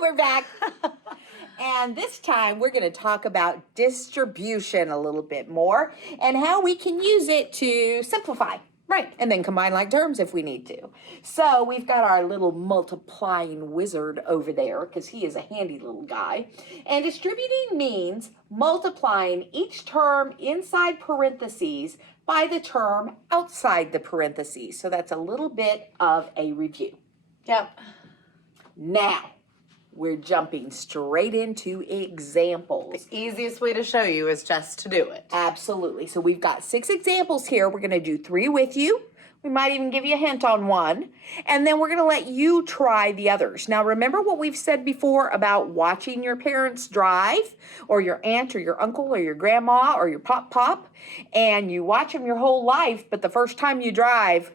we're back. And this time we're going to talk about distribution a little bit more and how we can use it to simplify. Right. And then combine like terms if we need to. So we've got our little multiplying wizard over there because he is a handy little guy. And distributing means multiplying each term inside parentheses by the term outside the parentheses. So that's a little bit of a review. Yep. Now, we're jumping straight into examples. The easiest way to show you is just to do it. Absolutely. So we've got 6 examples here. We're going to do 3 with you. We might even give you a hint on one. And then we're going to let you try the others. Now, remember what we've said before about watching your parents drive, or your aunt or your uncle or your grandma or your pop, and you watch them your whole life, but the first time you drive,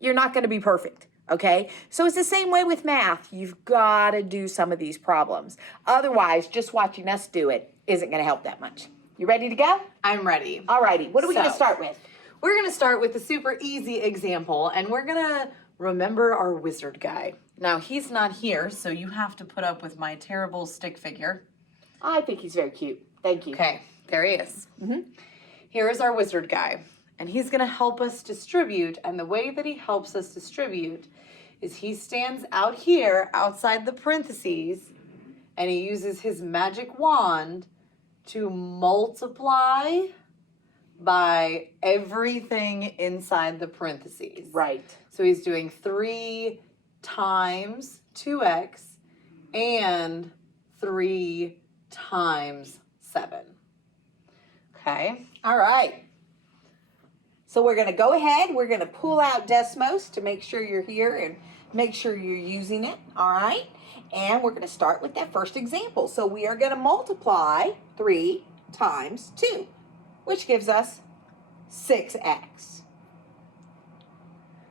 you're not going to be perfect. Okay, so it's the same way with math. You've got to do some of these problems. Otherwise, just watching us do it isn't going to help that much. You ready to go? I'm ready. All righty. What are we going to start with? We're going to start with a super easy example, and we're going to remember our wizard guy. Now, he's not here, so you have to put up with my terrible stick figure. I think he's very cute. Thank you. Okay, there he is. Here is our wizard guy, and he's going to help us distribute, and the way that he helps us distribute is he stands out here outside the parentheses and he uses his magic wand to multiply by everything inside the parentheses. Right. So he's doing 3 times 2x and 3 times 7. Okay. All right. So we're going to go ahead. We're going to pull out decimos to make sure you're here and make sure you're using it. All right. And we're going to start with that first example. So we are going to multiply 3 times 2, which gives us 6x.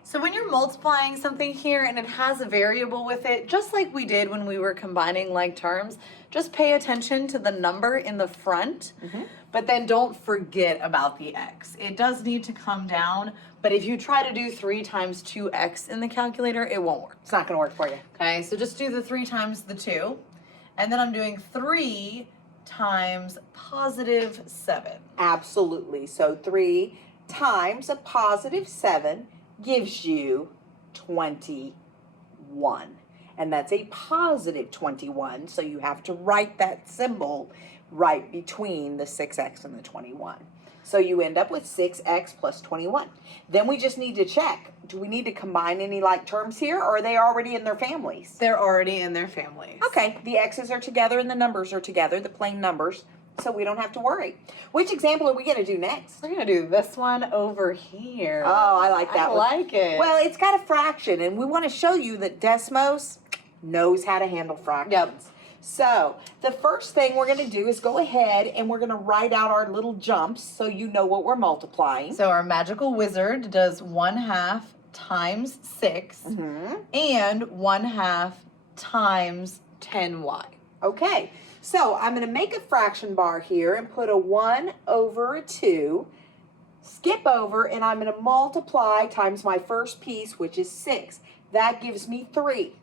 So when you're multiplying something here and it has a variable with it, just like we did when we were combining like terms, just pay attention to the number in the front, but then don't forget about the x. It does need to come down, but if you try to do 3 times 2x in the calculator, it won't work. It's not going to work for you. Okay, so just do the 3 times the 2, and then I'm doing 3 times positive 7. Absolutely. So 3 times a positive 7 gives you 21. And that's a positive 21, so you have to write that symbol right between the 6x and the 21. So you end up with 6x plus 21. Then we just need to check. Do we need to combine any like terms here, or are they already in their families? They're already in their families. Okay, the x's are together and the numbers are together, the plain numbers, so we don't have to worry. Which example are we going to do next? We're going to do this one over here. Oh, I like that I one. like it. Well, it's got a fraction, and we want to show you that decimos knows how to handle fractions. Yep. So the first thing we're going to do is go ahead and we're going to write out our little jumps so you know what we're multiplying. So our magical wizard does 1/2 times 6 and 1/2 times 10y. Okay, so I'm going to make a fraction bar here and put a 1 over a 2, skip over, and I'm going to multiply times my first piece, which is 6. That gives me 3.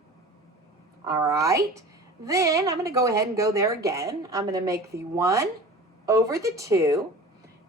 All right, then I'm going to go ahead and go there again. I'm going to make the 1 over the 2,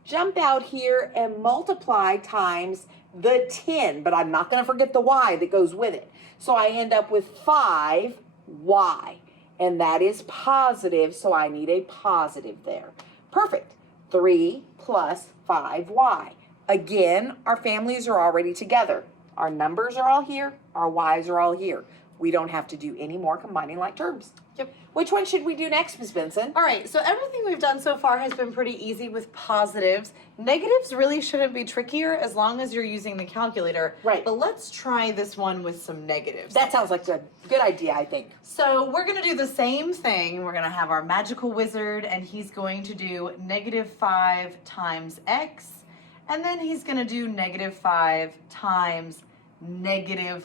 jump out here and multiply times the 10, but I'm not going to forget the y that goes with it. So I end up with 5y. And that is positive, so I need a positive there. Perfect. 3 plus 5y. Again, our families are already together. Our numbers are all here. Our y's are all here. We don't have to do any more combining like terms. Yep. Which one should we do next, Ms. Benson? All right, so everything we've done so far has been pretty easy with positives. Negatives really shouldn't be trickier as long as you're using the calculator. Right. But let's try this one with some negatives. That sounds like a good idea, I think. So we're going to do the same thing. We're going to have our magical wizard, and he's going to do -5 times x, and then he's going to do -5 times -1.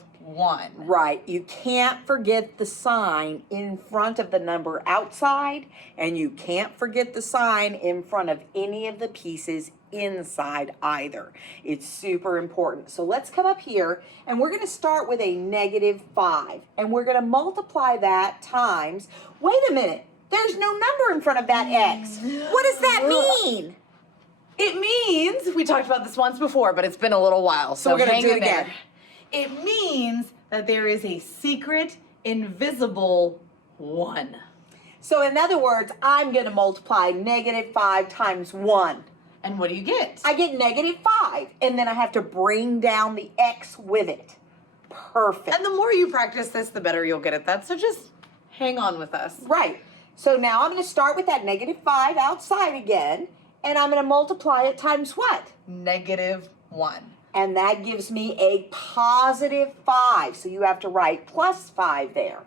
Right. You can't forget the sign in front of the number outside, and you can't forget the sign in front of any of the pieces inside either. It's super important. So let's come up here and we're going to start with a -5 and we're going to multiply that times, wait a minute, there's no number in front of that x. What does that mean? It means, we talked about this once before, but it's been a little while, so we're gonna hang do it in there. again. It means that there is a secret, invisible 1. So in other words, I'm going to multiply -5 times 1. And what do you get? I get -5, and then I have to bring down the x with it. Perfect. And the more you practice this, the better you'll get at that. So just hang on with us. Right. So now I'm going to start with that -5 outside again, and I'm going to multiply it times what? -1. And that gives me a +5. So you have to write +5 there.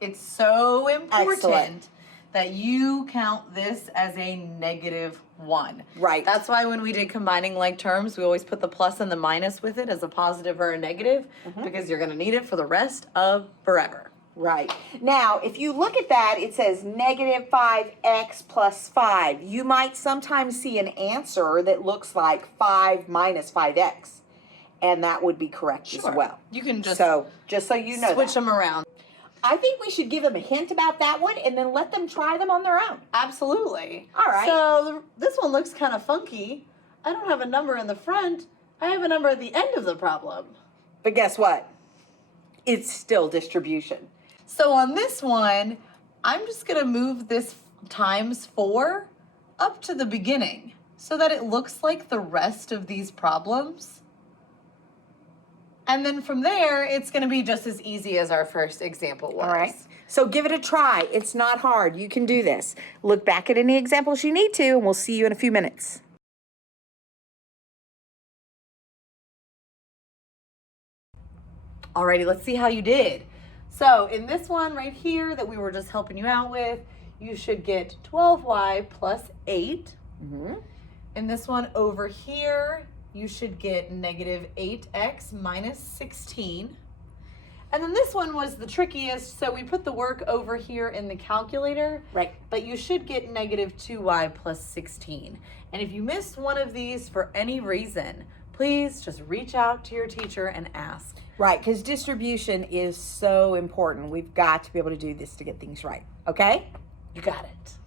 It's so important Excellent. that you count this as a -1. Right. That's why when we did combining like terms, we always put the plus and the minus with it as a positive or a negative, because you're going to need it for the rest of forever. Right. Now, if you look at that, it says -5x + 5. You might sometimes see an answer that looks like 5 minus 5x. And that would be correct as well. You can just So, just so you know switch that. them around. I think we should give them a hint about that one and then let them try them on their own. Absolutely. All right. So this one looks kind of funky. I don't have a number in the front. I have a number at the end of the problem. But guess what? It's still distribution. So on this one, I'm just going to move this times 4 up to the beginning so that it looks like the rest of these problems. And then from there, it's going to be just as easy as our first example was. All right. So give it a try. It's not hard. You can do this. Look back at any examples you need to, and we'll see you in a few minutes. Alrighty, let's see how you did. So in this one right here that we were just helping you out with, you should get 12y plus 8. In this one over here, you should get -8x minus 16. And then this one was the trickiest, so we put the work over here in the calculator. Right. But you should get -2y plus 16. And if you missed one of these for any reason, please just reach out to your teacher and ask. Right, because distribution is so important. We've got to be able to do this to get things right. Okay? You got it.